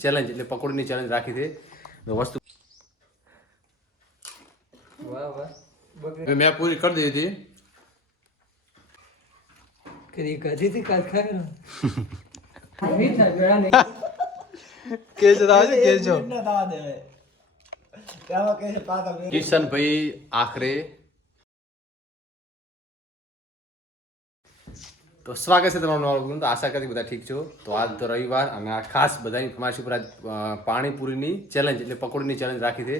Challenge એટલે પકોડીની challenge રાખી છે. વસ્તુ વાહ વાહ. બકરી મેં પૂરી કરી દીધી હતી. કદી હતી કાલ ખાય કિશનભાઈ આખરે તો સ્વાગત છે તમારું નવા તો આશા કરી બધા ઠીક છો. તો આજ તો રવિવાર અને આ ખાસ બધાની ફરમાઈશ ઉપર પાણીપુરીની ચેલેન્જ એટલે પકોડીની ચેલેન્જ રાખી છે.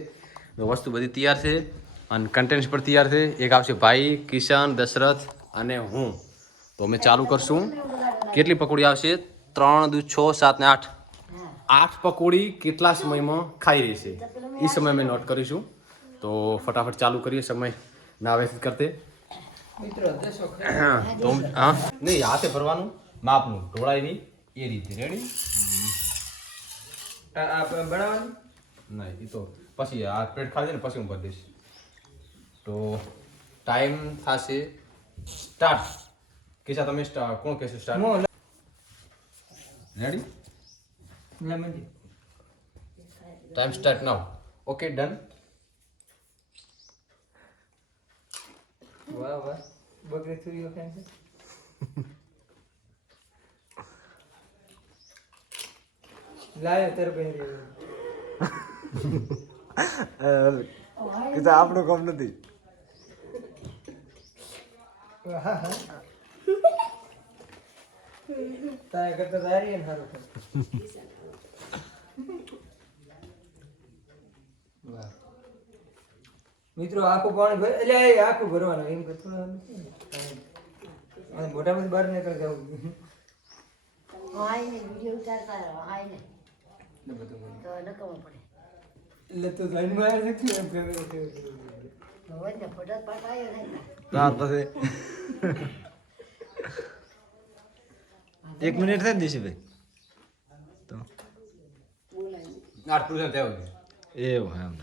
તો વસ્તુ બધી તૈયાર છે અને કન્ટેન્ટ પણ તૈયાર છે. એક આવશે ભાઈ, કિશન, દશરથ અને હું. તો અમે ચાલુ કરશું. કેટલી પકોડી આવશે? ત્રણ દુ, છ, સાત ને આઠ. આઠ પકોડી કેટલા સમયમાં ખાઈ રહી છે? એ સમય અમે નોટ કરીશું. તો ફટાફટ ચાલુ કરીએ સમય ના વ્યસ્ત કરતે. હા નહીં હાથે ભરવાનું માપનું ઢોળાય નહીં. એ રીતે રેડી બનાવવાનું? નહીં એ તો પછી આ પેટ ખાલી ને પછી હું ભરી દઈશ. તો ટાઈમ થશે સ્ટાર્ટ કેસા તમે સ્ટાર્ટ કોણ કહેશે start ready time start now okay done વાહ વાહ. બકરી થુરીઓ ખાય છે લાયો તર પહેરી કીધું આપણું કામ નથી. તારે કરતા તારી ને સારું થાય વાહ મિત્રો આખું પાણી ભરે એટલે એ આખું ભરવાનું એમ કરતો નથી. અને મોટા મોટી બહાર નીકળ જવું. આઈને વીડિયો ઉતારતા એટલે બધું તો નકમો પડે. એટલે તો નથી એમ કેમેરો એક મિનિટ થાય ને દિશીભાઈ? તો. પૂરું એવું એમ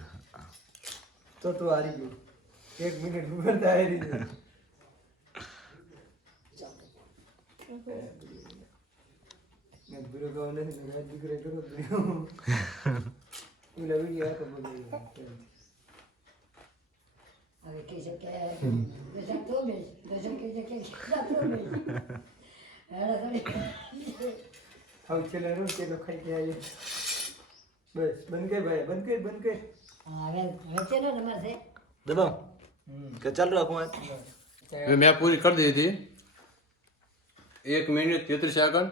તો તું હારી ગયો. એક મિનિટ ઉપર ગયો. મેં બુરો કહો નથી મેં દીકરે કરો. પેલા વીડિયો આખો બગડી હવે કે છે કે દશક તો બેસ દશક કે છે કે દશક તો બેસ હેડા હવે છેલ્લે રો છેલ્લો ખાઈ કે આવી બસ બંધ કર ભાઈ બંધ કર બંધ કર હવે વચ્ચે નો નંબર છે દબા કે ચાલુ રાખું આજ મેં પૂરી કરી દીધી હતી એક મિનિટ તેત્રીસ સેકન્ડ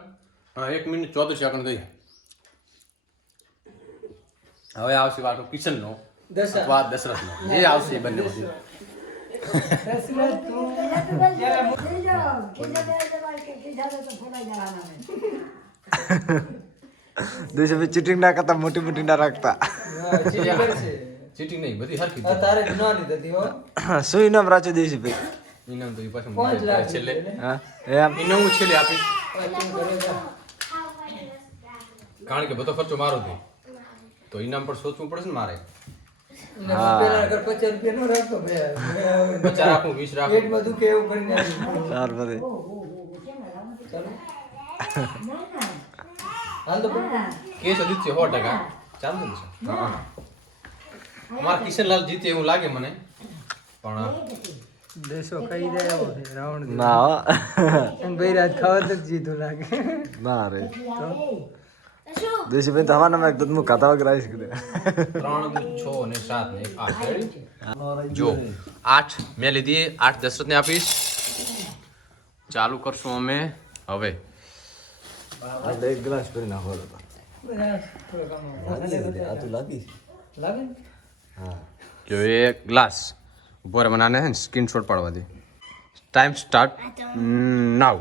હા એક મિનિટ ચોત્રીસ સેકન્ડ થઈ હવે આવશે વાતો કિશનનો દશા. અથવા દશરથનો જે આવશે એ બંને માંથી. દિશીભાઈ ચીટિંગ ના કરતા મોટી મોટી ના રાખતા. ચીટિંગ નહીં બધી હરખી તારે જ લીધી હતી, હો. શું ઇનામ રાખ્યું દિશીભાઈ ઇનામ તો પાછું પાંચ છેલ્લે. હા એમ ઇનામ હું છેલ્લે છે. કારણ કે બધો ખર્ચો મારો છે. તો ઇનામ પણ સોચવું પડશે ને મારે. સારું પેલા કેસ હજી છે સો ટકા ચાલુ ને છે અમારા કિશનલાલ જીતે એવું લાગે મને પણ દેશો ખાઈ જાય એવો છે રાવણ ના ભાઈ અને ખાવા તો જ જીતું લાગે ના રે દિશીભાઈ ભાઈ તમારા એક દૂધ કાતા વગર આવીશ કીધું ત્રણ છ ને સાત ને આઠ જો આઠ મેં લીધી આઠ દશરથને આપીશ ચાલુ કરશું અમે હવે એટલે એક ગ્લાસ ભરી નાખો તો. બધા થોડો કામ આવે. આ તું લાગી લાગે હા જો એ ગ્લાસ ઉપર બનાને છે સ્ક્રીનશોટ પાડવા દે. ટાઈમ સ્ટાર્ટ નાવ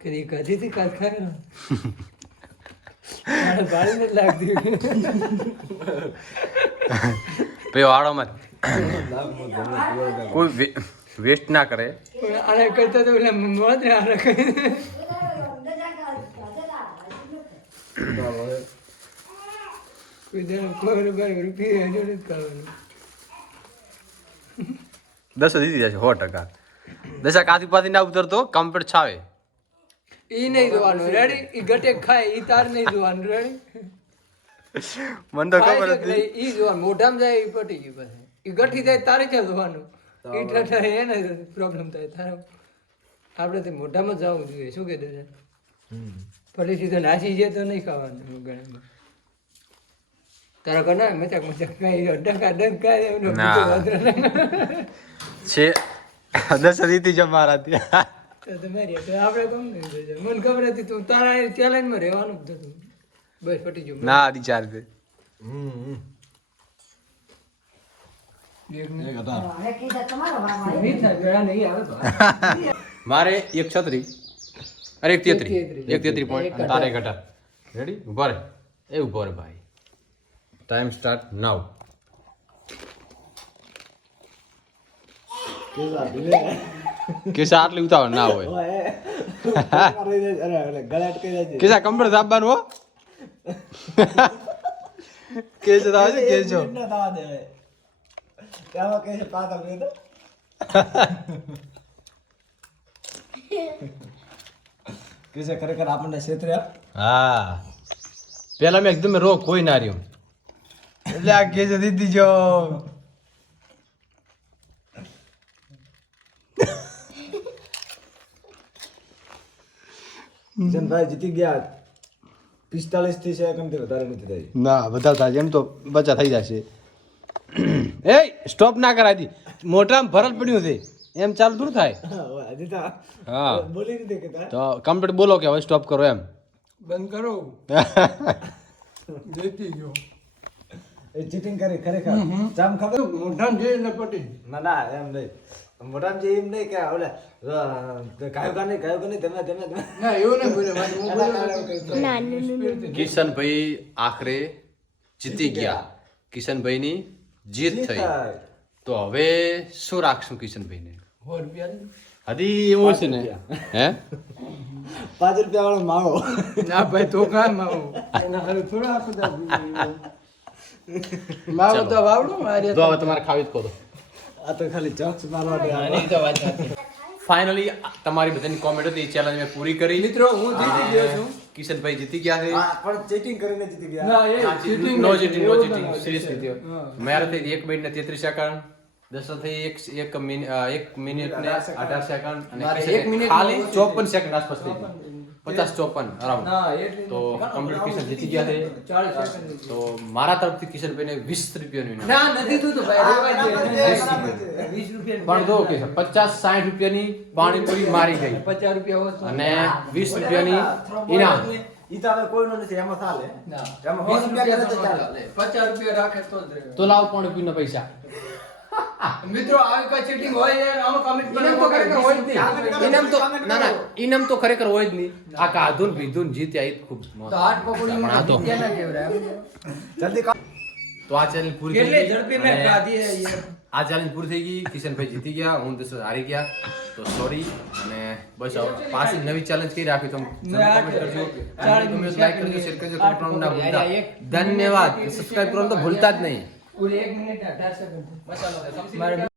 કરી કદી થી કાલ ખાય ને વાળો ભાઈ વાળોમાં કોઈ વેસ્ટ ના કરે. આને કરતા તો ઓલા મોત ને આને દસ જશે સો ટકા. દશા કાથી પાથી ના ઉતરતો? કમ્પ્લીટ છાવે. ઈ નહીં જોવાનું. રેડી ઈ ગટે ખાય ઈ તાર નહીં જોવાનું. રેડી મને તો ખબર ખાય છે કે હતી ઈ જોવાનું. મોઢામાં જાય ઈ પટી ગયું પછી. ઈ ગઠી જાય તારે ક્યાં જોવાનું? ઈ ઠઠા એને પ્રોબ્લેમ થાય. તારે આપણે તો મોઢામાં જવું જોઈએ. શું કે દાદા? પછી સીધો નાસી જાય તો નહીં ખાવાનું તારા કરના મચાક મચાક કઈ ડંકા ડંકા એનો ના. બીજો વાંધો નહીં. છે. દસ જ જીતી છે ના આદી ચાર. મારે એક છત્રી. અરે એક તેત્રી. એક તેત્રી. પોઈન્ટ તારે ઘટા રેડી ઊભો રે એ ઊભો રે ભાઈ. ટાઈમ સ્ટાર્ટ નાવ કિસ્સા આટલી ઉતાવળ ના હોય. કે કમ્પ્યુટર દાબવાનું હો? કેસ છે કેસ કેસે ખરેખર આપણને છેતર્યા હા? પેલા મેં એકદમ રોગ કોઈ ના રહ્યું. એટલે આ કેસ દીધી જો. ભાઈ જીતી ગયા. પિસ્તાલીસથી છે કેમ વધારે નથી થઈ. ના વધારે થાય એમ તો બચા થઈ જશે. એ સ્ટોપ ના કરાતી મોટામાં ભરત પડ્યું છે. એમ ચાલુ દૂર થાય. હજી હા. બોલી નથી કેતા તો કમ્પ્લીટ બોલો કે હવે સ્ટોપ કરો એમ. બંધ કરો. જીતી ગયો. એ ચીટિંગ કરી ખરેખર. જામ ખબર મોઢામાં જઈને પટી ના ના એમ નહીં. મોટામ એમ નહીં કે ઓલે કાયો કાને નહીં કાયો કાને નહીં તમે તમે ના એવું નહીં. બોલ્યો હું બોલ્યો કિશનભાઈ આખરે જીતી ગયા. કિશનભાઈની જીત થઈ. તો હવે શું રાખશું કિશનભાઈને? હજી એવો છે ને? હે? પાંચ રૂપિયા વાળો માવો. ના ભાઈ તો કામ માવો? એના હારું થોડા આપતા મારો તો વાવડો મારે તો હવે તમારે ખાવી જ કહો આ તો ખાલી ચોક્સ મારવા ફાઇનલી તમારી બધાની કોમેન્ટ હતી ચેલેન્જ મેં પૂરી કરી. મિત્રો હું જીતી ગયો છું. કિશનભાઈ જીતી ગયા છે. પણ ચીટિંગ કરીને જીતી ગયા. ના એ cheating no cheating no cheating seriously હા. મારે થઈ એક મિનિટ ને તેત્રીસ સેકન્ડ દસ થઈ એક એક મિનિટ એક મિનિટ ને અઢાર સેકન્ડ અને એક મિનિટ ખાલી નો ચોપન સેકન્ડ આસપાસ થઈ પચાસ ચોપન અરાઉન્ડ તો કમ્પ્લીટ કિશન જીતી ગયા છે. તો મારા તરફથી કિશનભાઈને વીસ રૂપિયાનું ના નથી થતું પણ જો કે પચાસ સાઠ રૂપિયાની પાણીપુરી મારી ગઈ. પચાસ રૂપિયા અને વીસ રૂપિયાની ઇનામ. તો લાવ કોઈનો નથી ચાલે. ના. પૈસા. મિત્રો આવી કોઈ ચીટિંગ હોય યાર આમાં કમેન્ટ ઇનામ તો ખરેખર હોય જ નહીં. ઇનામ તો ના ના ઇનામ તો ખરેખર હોય જ નહીં. આ કાધુન બીધુન જીત્યા એ ખૂબ તો આઠ પકોડી પણ આ તો. જલ્દી તો આ ચેનલ પૂરી કેટલી ઝડપી મેં કાધી યાર. આ ચેલેન્જ પૂરી થઈ ગઈ. કિશનભાઈ જીતી ગયા હું દસ હારી ગયા. તો સોરી અને બસ પાછી નવી ચેલેન્જ કરી રાખી તો લાઈક કરજો. શેર કરજો ધન્યવાદ. સબસ્ક્રાઇબ કરવાનું તો ભૂલતા જ નહીં. પૂરી એક મિનિટ અઢાર સેકન્ડ મારે